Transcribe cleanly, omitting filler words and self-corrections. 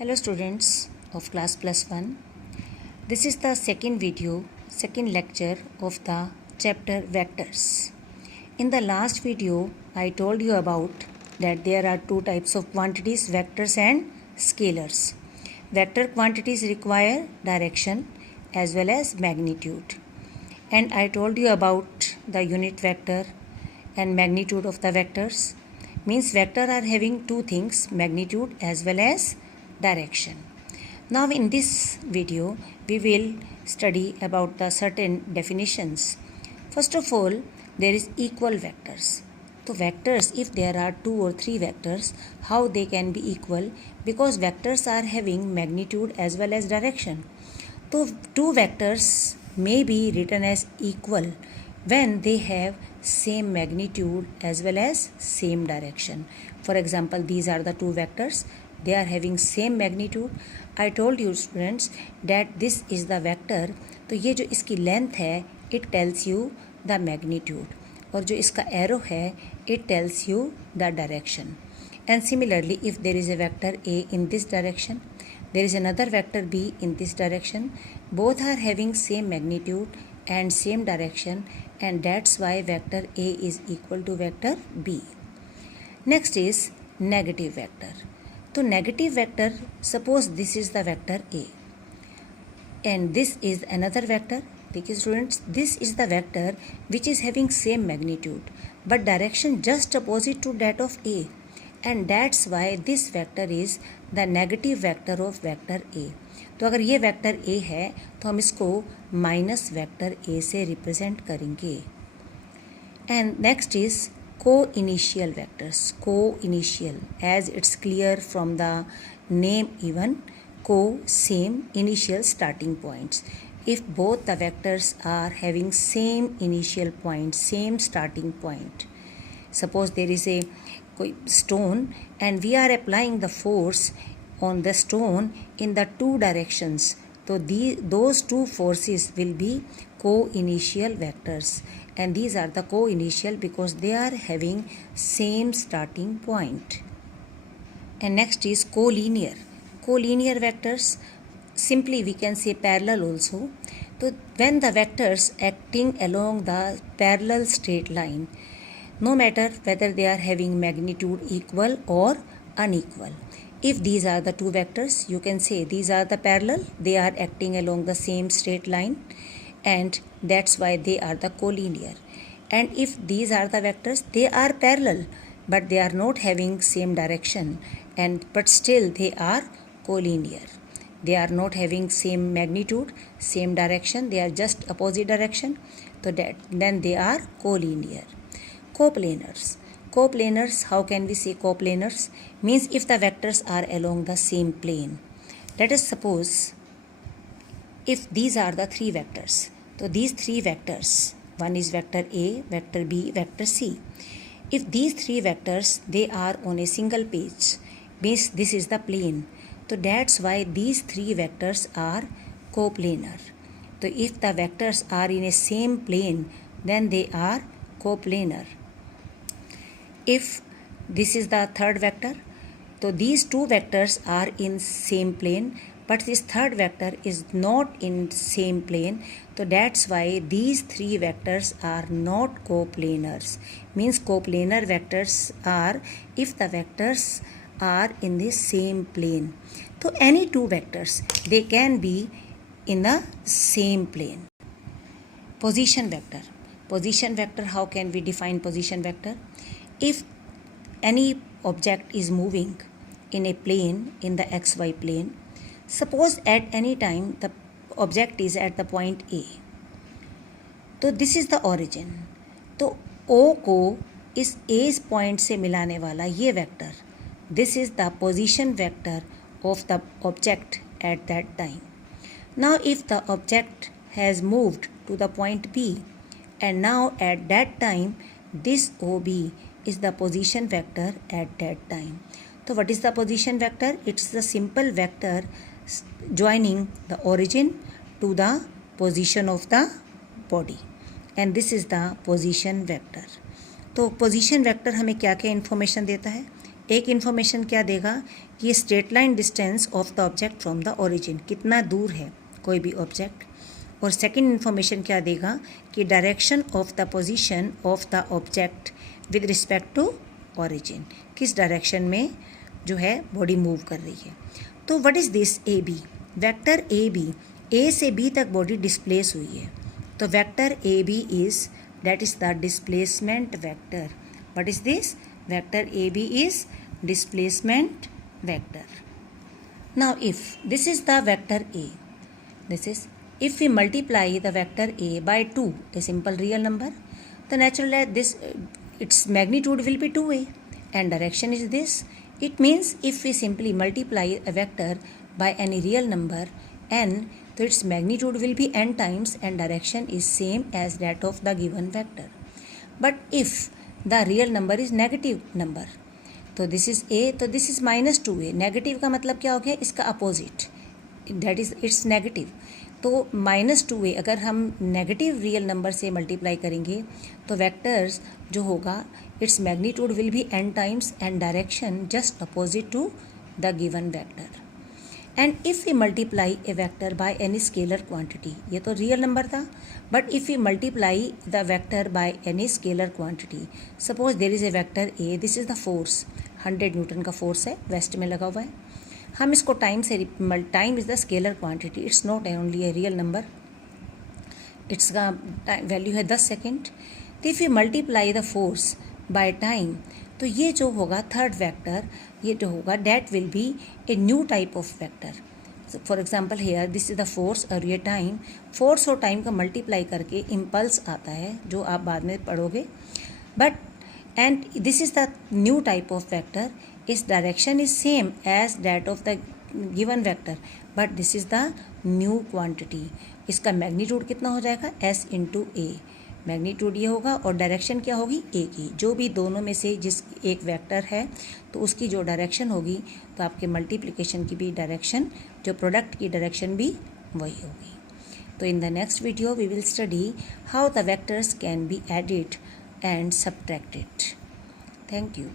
Hello students of class plus 1. This is the second lecture of the chapter vectors. In the last video, I told you about that there are two types of quantities, vectors and scalars. Vector quantities require direction as well as magnitude. And I told you about the unit vector and magnitude of the vectors. Means vector are having two things, magnitude as well as direction. Now in this video we will study about the certain definitions. First of all, there is equal vectors. So vectors, if there are two or three vectors, how they can be equal? Because vectors are having magnitude as well as direction. So two vectors may be written as equal when they have same magnitude as well as same direction. For example, these are the two vectors. They are having same magnitude. I told you students that this is the vector. तो ये जो इसकी length है, it tells you the magnitude. और जो इसका arrow है, it tells you the direction. And similarly, if there is a vector A in this direction, there is another vector B in this direction, both are having same magnitude and same direction, and that's why vector A is equal to vector B. Next is negative vector. So negative vector, suppose this is the vector A and this is another vector. Because students, this is the vector which is having same magnitude but direction just opposite to that of A, and that's why this vector is the negative vector of vector A. तो अगर ये vector A है तो हम इसको minus vector A से represent करेंगे. And next is co-initial vectors. Co-initial, as it's clear from the name even, same initial starting points. If both the vectors are having same initial point, same starting point. Suppose there is a stone and we are applying the force on the stone in the two directions. So those two forces will be co-initial vectors, and these are the co-initial because they are having same starting point. And next is collinear. Collinear vectors, simply we can say parallel also. So when the vectors acting along the parallel straight line, no matter whether they are having magnitude equal or unequal. If these are the two vectors, you can say these are the parallel, they are acting along the same straight line, and that's why they are the collinear. And if these are the vectors, they are parallel but they are not having same direction, but still they are collinear. They are not having same magnitude, same direction, they are just opposite direction, so then they are collinear. Coplanars. Coplanars, how can we say coplanars? Means if the vectors are along the same plane. Let us suppose if these are the three vectors. So these three vectors, one is vector A, vector B, vector C. If these three vectors, they are on a single page, means this is the plane. So that's why these three vectors are coplanar. So if the vectors are in a same plane, then they are coplanar. If this is the third vector, so these two vectors are in same plane, but this third vector is not in same plane, so that's why these three vectors are not coplanars. Means coplanar vectors are if the vectors are in the same plane. So any two vectors, they can be in the same plane. Position vector. Position vector, how can we define position vector? If any object is moving in a plane, in the xy plane, suppose at any time the object is at the point A. तो this is the origin. तो O को इस A point से मिलाने वाला ये vector, this is the position vector of the object at that time. Now if the object has moved to the point B, and now at that time this OB is the position vector at that time. So what is the position vector? It's the simple vector joining the origin to the position of the body, and this is the position vector. तो position vector हमें क्या क्या information देता है? एक information क्या देगा कि straight line distance of the object from the origin, कितना दूर है कोई भी ऑब्जेक्ट। और सेकंड इन्फॉर्मेशन क्या देगा कि direction of the position of the object with respect to origin, किस डायरेक्शन में जो है बॉडी मूव कर रही है। तो what is this A B, vector A B, A से बी तक बॉडी डिस्प्लेस हुई है, तो vector A B is that is the displacement vector. What is this, vector A B is displacement vector. Now if this is the vector A, this is if we multiply the vector a by 2, a simple real number, the natural this its magnitude will be 2a and direction is this. It means if we simply multiply a vector by any real number n, so its magnitude will be n times and direction is same as that of the given vector. But if the real number is negative number, तो this is a, तो this is -2a। Negative का मतलब क्या हो गया, इसका opposite, that is its negative. तो -2a अगर हम नेगेटिव रियल नंबर से मल्टीप्लाई करेंगे तो वेक्टर्स जो होगा its magnitude will be n times and direction just opposite to the given vector. And if we multiply a vector by any scalar quantity, ये तो रियल नंबर था, but if we multiply the vector by any scalar quantity, suppose there is a vector A, this is the force, 100 Newton का force है, waste में लगा हुआ है। हम इसको टाइम से, time is the scalar quantity, it's not only a real number, it's का वैल्यू है 10 सेकेंड। तो if you multiply the force by time, तो ये जो होगा थर्ड वेक्टर, ये जो होगा that will be a new type of vector. For example hair this is the force और ये टाइम, फोर्स और टाइम का मल्टीप्लाई करके इम्पल्स आता है जो आप बाद में पढ़ोगे। But and this is the new type of vector, its direction is same as that of the given vector, but this is the new quantity। इसका मैग्नीट्यूड कितना हो जाएगा, s इंटू ए, मैग्नीट्यूड ये होगा और डायरेक्शन क्या होगी a की। जो भी दोनों में से जिस एक वेक्टर है तो उसकी जो डायरेक्शन होगी, तो आपके मल्टीप्लिकेशन की भी डायरेक्शन, जो प्रोडक्ट की डायरेक्शन भी वही होगी। तो in the next video we will study how the vectors can be added and subtracted. Thank you.